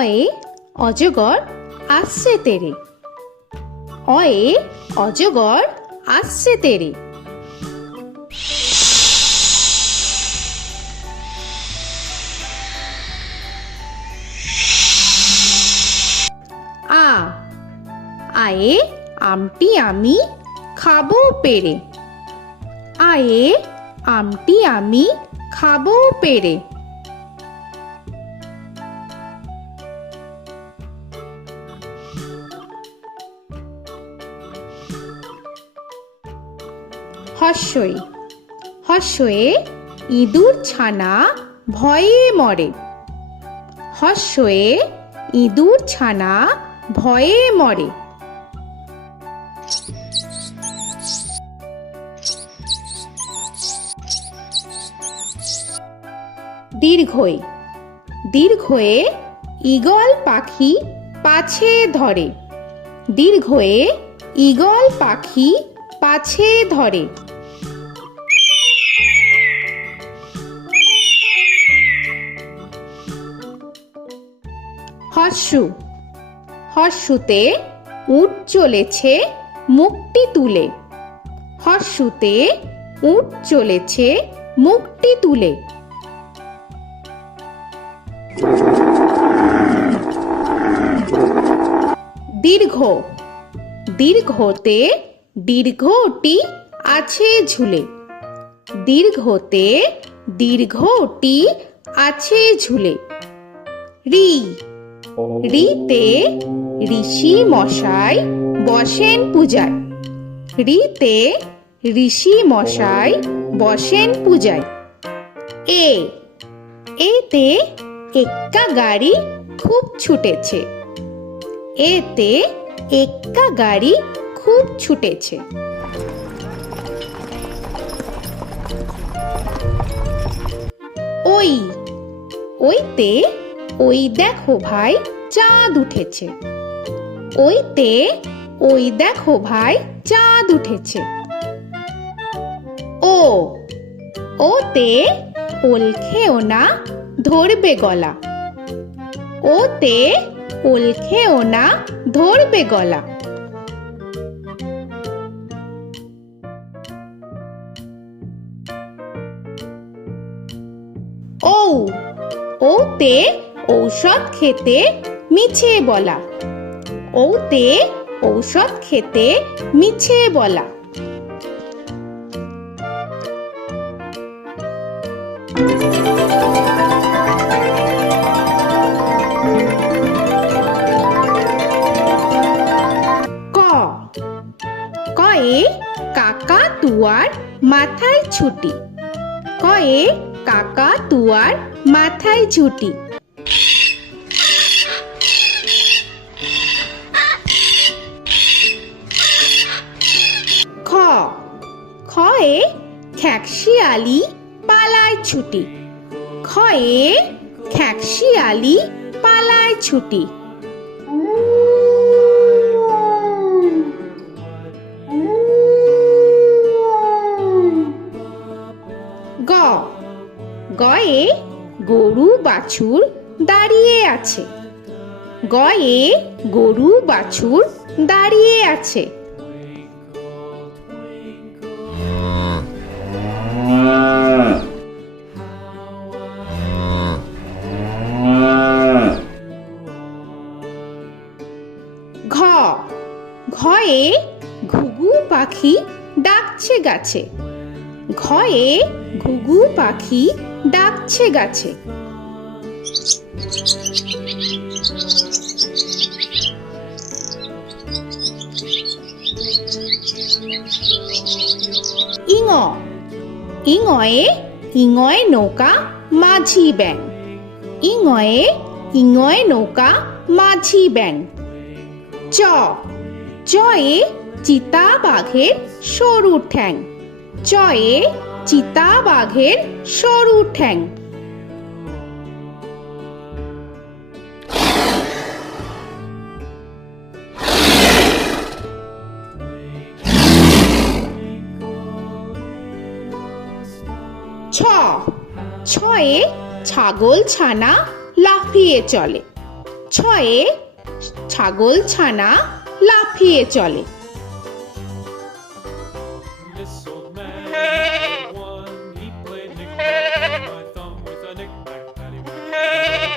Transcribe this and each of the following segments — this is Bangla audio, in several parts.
অয়ে অজগর আসছে তেরে। অয়ে অজগর আসছে তেরে। আ আয়ে আমটি আমি খাবো পেরে। আয়ে আমটি আমি খাবো পেরে। হর্ষই হর্ষয়ে ইঁদুর ছানা ভয়ে মরে। হর্ষয়ে ইঁদুর ছানা ভয়ে মরে। দীর্ঘই দীর্ঘয়ে ঈগল পাখি পাছে ধরে। দীর্ঘয়ে ঈগল পাখি পাছে ধরে। হর্ষু হর্ষুতে উট চলেছে মুখটি তুলে। হর্ষুতে উট চলেছে মুখটি তুলে। দীর্ঘ দীর্ঘতে দীর্ঘটি আছে ঝুলে। দীর্ঘতে দীর্ঘটি আছে ঝুলে। রি রিতে ঋষি মশাই বসেন পূজায়। রিতে ঋষি মশাই বসেন পূজায়। এ এতে এক্কা গাড়ি খুব ছুটেছে। এতে এক্কা গাড়ি খুব ছুটেছে। ওই ওইতে ওই দেখো ভাই চাঁদ উঠেছে। ওইতে ওই দেখো ভাই চাঁদ উঠেছে। ও ওতে ওল খেও না ধরবে গলা। ওতে ওল খেও না ধরবে গলা। ঔ ওতে ঔষধ খেতে মিছে বলা। ওতে ঔষধ খেতে মিছে বলা। ক কয়ে কাকা তুয়ার মাথায় ছুটি। কয়ে কাকা তুয়ার মাথায় ছুটি। খ খয়ে খ্যাকশিয়ালি পালায় ছুটি। খয়ে খ্যাকশিয়ালি পালায় ছুটি। গ গয়ে গরু বাছুর দাঁড়িয়ে আছে। গয়ে গরু বাছুর দাঁড়িয়ে আছে। ঘ ঘয়ে ঘুঘু পাখি ডাকছে গাছে। ঘয়ে ঘুঘু পাখি ডাকছে গাছে। ইঙ ইঙয়ে ইঙয় নৌকা মাঝি ব্যাং। ইঙয়ে ইঙয় নৌকা মাঝি ব্যাং। চ চয়ে চিতা বাঘের সরু ঠ্যাং। চয়ে চিতা বাঘের সরু ঠ্যাং। ছ ছয়ে ছাগল ছানা লাফিয়ে চলে। ছয়ে ছাগল ছানা লাফিয়ে চলে। This old man had one. He played knick-knack, my thumb with a knick-knack, paddywhack,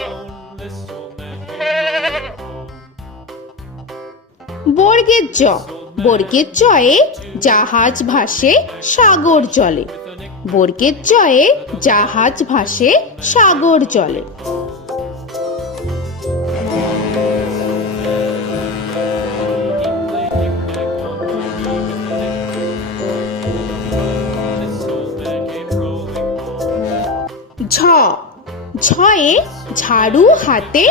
bone. This old man came home. বর্গের জ, বর্গের জয়ে জাহাজ ভাসে সাগর জলে। বর্গের জয়ে জাহাজ ভাসে সাগর জলে। ঝ, ঝয়ে ঝাড়ু হাতে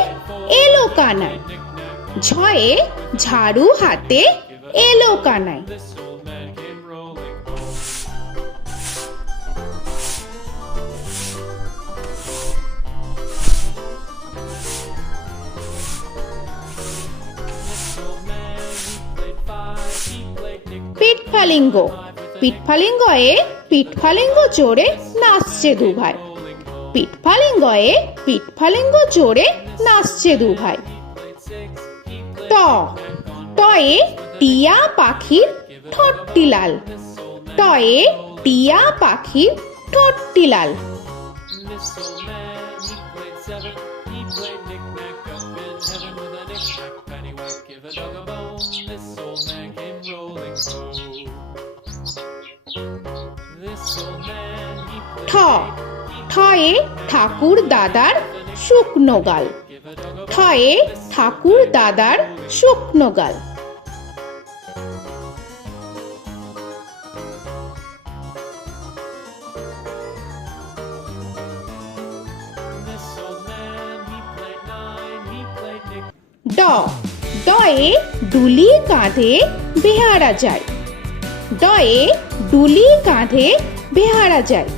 এলো কানাই। ঝয়ে ঝাড়ু হাতে এলো Kanai. This old man came rolling. This old man, he played five. He played knick-knack. পিঠফালিঙ্গ, পিঠফালিঙ্গয়ে পিঠফালিঙ্গ চড়ে নাচছে দু ভাই। পিঠফালিঙ্গয়ে পিঠফালিঙ্গ চড়ে নাচছে দু ভাই। ট, টয়ে টিয়া পাখির ঠোঁটটি লাল। টয়ে টিয়া পাখির ঠোঁটটি লাল। This old man, he played seven. He played knick-knack up in heaven with a knick-knack, paddywhack, give a dog a bone. This old man came rolling home. This old man, he ঠ, played ঠয়ে ঠাকুর দাদার শুকনো গাল। give a dog a ঠয়ে ঠাকুর দাদার শুকনো গাল। This old man, he played nine. He played knick. ড, ডয়ে ডুলি কাঁধে বেহারা যায়। ডয়ে ডুলি কাঁধে বেহারা যায়।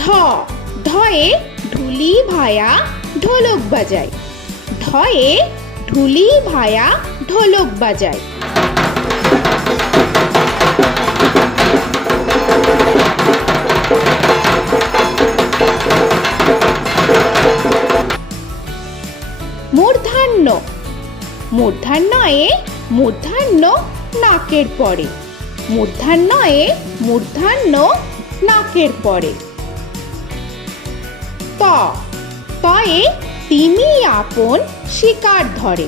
ধ, ধয়ে ঢুলি ভায়া ঢোলক বাজায়। ধয়ে ঢুলি ভায়া ঢোলক বাজায়। মূর্ধন্য, মূর্ধন্যয়ে মূর্ধন্য নাকের পরে। মূর্ধন্যয়ে মূর্ধন্য নাকের পরে। ত, তয়ে তিমি আপন শিকার ধরে।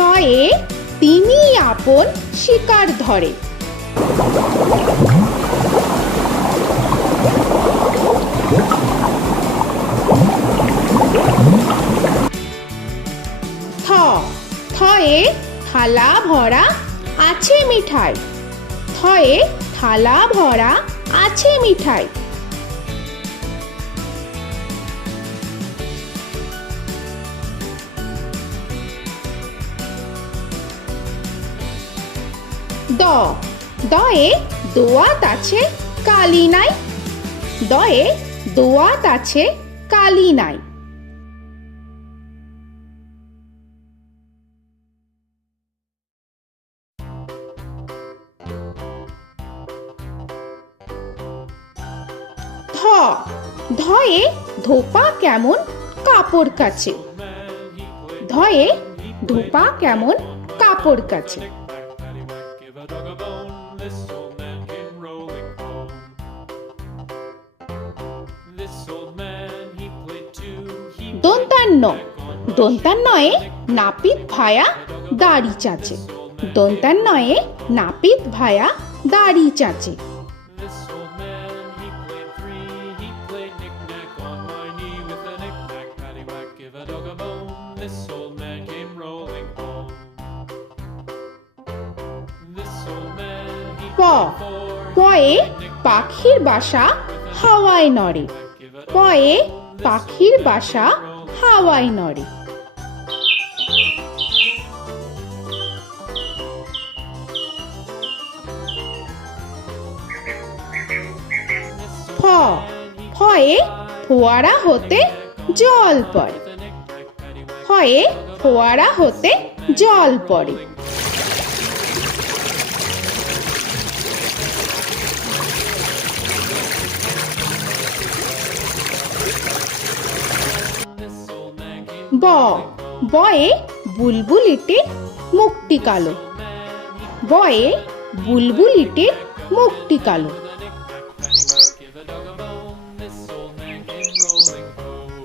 তয়ে তিমি আপন শিকার ধরে। থ, থয়ে থালা ভরা আছে মিঠাই। থয়ে থালা ভরা আছে মিঠাই। দ, দয়ে দোয়াত আছে কালি নাই। দয়ে দোয়াত আছে কালি নাই। ধ, ধয়ে ধোপা কেমন কাপড় কাছে। ধয়ে ধোপা কেমন কাপড় কাছে। Paddywhack, give a dog a bone. This old man came rolling home. This old man, he played two. He দন্তান্ন, দন্তান্নয়ে নাপিত ভায়া দাড়ি চাচে। দন্তান্নয়ে নাপিত ভায়া দাড়ি চাচে। This old man, he played three. He played knick-knack on my knee with a knick-knack, paddywhack, give a dog a bone. This old man came rolling home. This old man, he প, played four. পয়ে পাখির বাসা হাওয়ায় নড়ে। পয়ে পাখির বাসা হাওয়ায় নড়ে। ফ, ফয়ে ফোয়ারা হতে জল পড়ে। ফয়ে ফোয়ারা হতে জল পড়ে। ব বয়ে বুলবুলিটির মুখটি কালো। বয়ে বুলবুলিটির মুখটি কালো। Give a dog a bone, this old man came rolling home.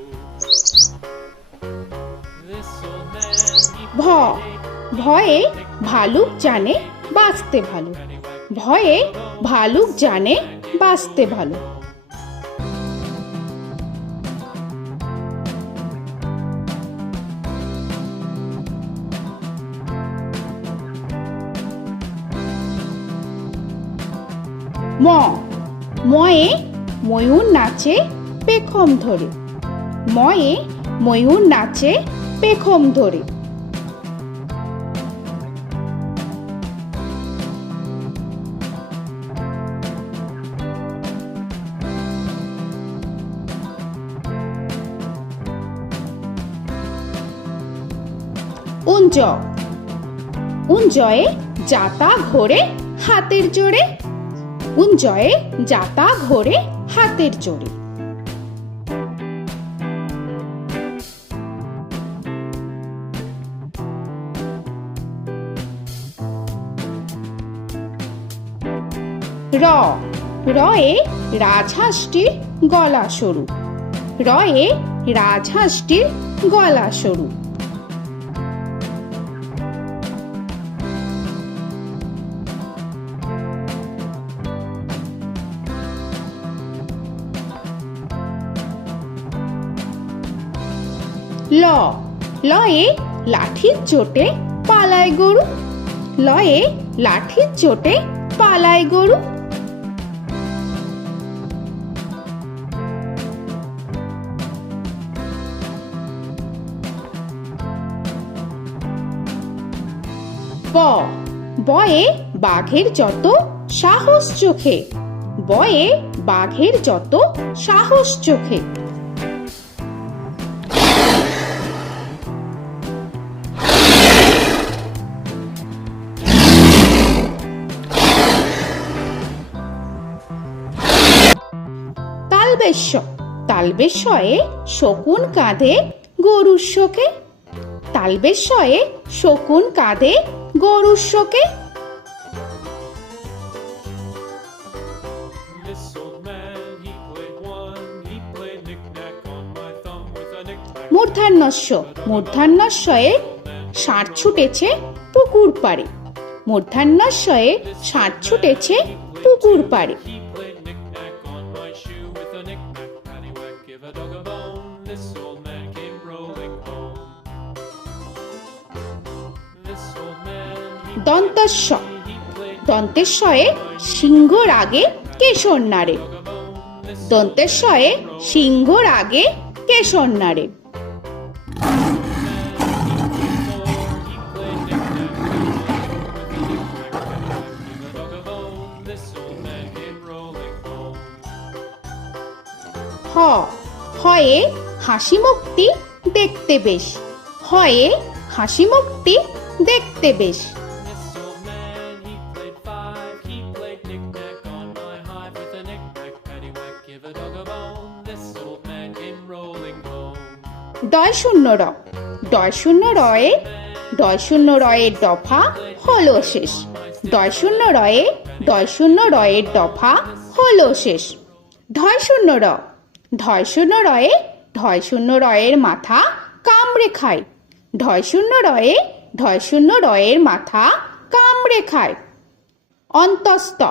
This old man, he ভ ভয়ে ভালুক জানে বাঁচতে ভালো। ভয়ে ভালুক জানে বাঁচতে ভালো। ম ময়ে ময়ূর নাচে পেখম ধরে। ময়ে ময়ূর নাচে পেখম ধরে। উঞ্জ উঞ্জয়ে যাতা ঘোরে হাতের জোরে। উঞ্জয়ে যাতা ঘোরে হাতের জোরে। র রয়ে রাজহাঁসটির গলা সরু। রয়ে রাজহাঁসটির গলা সরু। ল লয়ে লাঠির চোটে পালায় গরু। লয়ে লাঠির চোটে পালায় গরু। ব বয়ে বাঘের যত সাহস চোখে। বয়ে বাঘের যত সাহস চোখে। তালবেশ্য তালবেশ্যয়ে শকুন কাঁধে গরুর শোকে। তালবেশ্যয়ে শকুন কাঁধে গরুর শোকে। This old man, he played one, he played knick-knack on my thumb with a knick-knack. মূর্ধন্যস্য মূর্ধন্যস্যয়ে ষাঁড় ছুটেছে পুকুর পাড়ে। মূর্ধন্যস্যয়ে ষাঁড় ছুটেছে পুকুর পাড়ে। He played knick-knack on my shoe with a knick-knack, paddywhack, give a dog a bone. This old man came rolling home. This old man, দন্তস্য he played দন্তেশ্বয়ে সিংহর আগে কেশর নাড়ে। dog a bone. This দন্তেশ্বয়ে সিংহর আগে কেশর নাড়ে। he played knick-knack on my shoe with a knick-knack, paddywhack, give a dog a bone. This old man came rolling home. হ হয়ে হাসি মুখটি দেখতে বেশ। হয়ে হাসি মুখটি দেখতে বেশ। This old man, he played five, he played knick-knack on my hive with a knick-knack, paddywhack, give a dog a bone. This old man came rolling home. ডয় শূন্য র ডয় শূন্য রয়ে ডয় শূন্য রয়ের দফা হলো শেষ। ডয় শূন্য রয়ে ডয় শূন্য রয়ের দফা হলো শেষ। ঢয় শূন্য র ঢয় শূন্য রয়ে ঢয় শূন্য রয়ের মাথা কামড়ে খায়। ঢয় শূন্য রয়ে ঢয় শূন্য রয়ের মাথা কামড়ে খায়। অন্তস্থ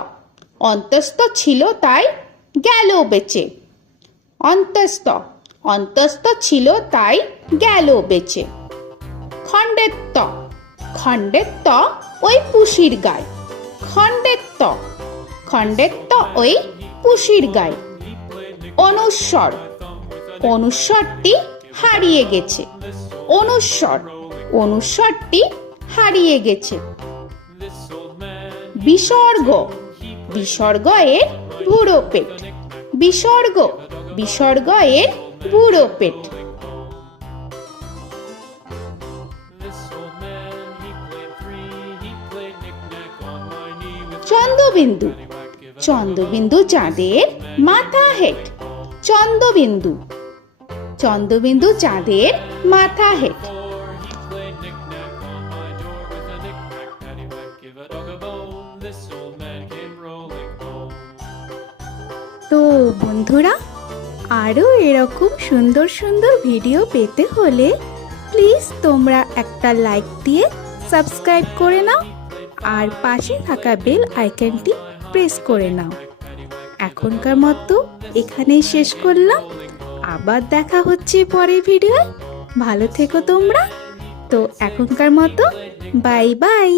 অন্তস্থ ছিল তাই গেল বেঁচে। অন্তস্থ অন্তস্থ ছিল তাই গেল বেঁচে। খণ্ডেত্ব খণ্ডেত্ব ওই পুষির গায়। খণ্ডেত্ব খণ্ডেত্ব ওই পুষির গায়। অনুস্বর অনুস্বরটি হারিয়ে গেছে। অনুস্বর অনুস্বরটি হারিয়ে গেছে। This old man, বিসর্গ বিসর্গ এর বুড়ো পেট। বিসর্গ বিসর্গ এর বুড়ো পেট। this old man, he played three, he played knick-knack on my knee with Chandrabindu paddywhack, give a Chandrabindu চাঁদের মাথা হেট। চন্দ্রবিন্দু চন্দ্রবিন্দু চাঁদের মাথা head. Before he played knick-knack on my door with a knick-knack, paddywhack, give a dog a bone. This old man came rolling home. তো বন্ধুরা, আরও এরকম সুন্দর সুন্দর ভিডিও পেতে হলে প্লিজ তোমরা একটা লাইক দিয়ে সাবস্ক্রাইব করে নাও আর পাশে থাকা বেল আইকনটি প্রেস করে নাও। এখনকার মতো এখানেই শেষ করলাম, আবার দেখা হচ্ছে পরের ভিডিও। ভালো থেকো তোমরা। তো এখনকার মতো বাই বাই।